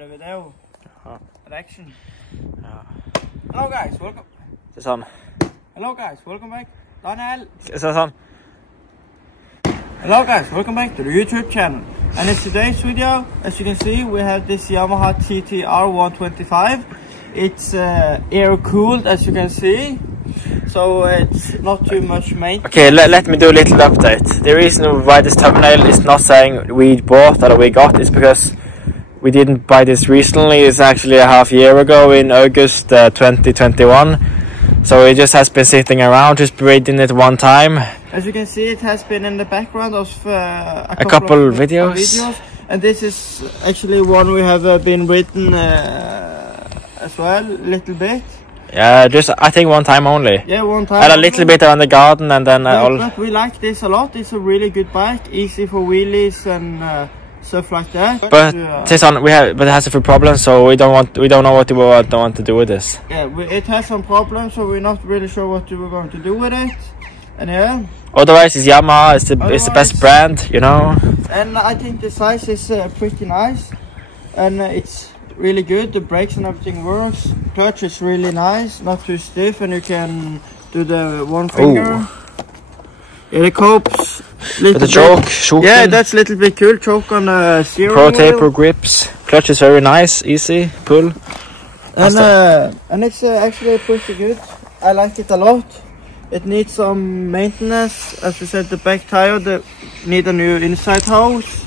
det video? Ja. Action. Ja. Hello guys, welcome. Det er sånn. Hello guys, welcome back. Daniel. Så sånn. Hello guys, welcome back to the YouTube channel. And in today's video, as you can see, we have this Yamaha TTR 125. It's air cooled, as you can see. So it's not too much maintenance. Okay, let me do a little update. The reason why this thumbnail is not saying we bought or we got is because we didn't buy this recently. It's actually a half year ago in August 2021. So it just has been sitting around, just reading it one time. As you can see, it has been in the background of a couple of videos. And this is actually one we have been written as well, a little bit. Yeah, just I think one time only. Yeah, one time. And a little bit around the garden, and then but we like this a lot. It's a really good bike, easy for wheelies and stuff like that. But but it has a few problems, so we don't know what we want to do with this. Yeah, it has some problems, so we're not really sure what we're going to do with it. And yeah. Otherwise, it's Yamaha. It's the best brand, you know. And I think the size is pretty nice, and it's really good. The brakes and everything works. Clutch is really nice, not too stiff, and you can do the one finger. Ooh. Yeah, the copes. With the choke. Yeah, that's a little bit cool. Choke on the steering Pro wheel. taper grips. Clutch is very nice, easy, pull. And it's actually pretty good. I like it a lot. It needs some maintenance. As we said, the back tire need a new inside hose.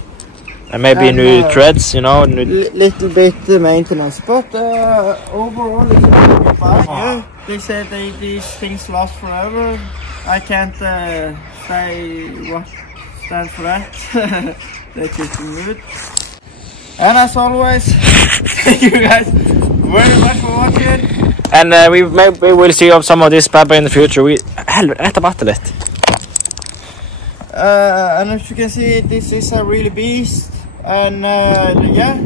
And maybe new treads, you know. Little bit maintenance, but overall it's a good bike. Yeah, they said these things last forever. I can't say what stands for that. They keep mood. And as always, thank you guys very much for watching. And we will see some of this Subscibe in the future. Helvete, rett litt. And as you can see, this is a really beast. And yeah,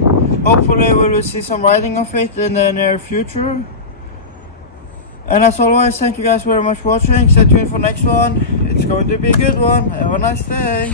hopefully we will see some riding of it in the near future. And as always, thank you guys very much for watching. Stay tuned for next one. It's going to be a good one. Have a nice day.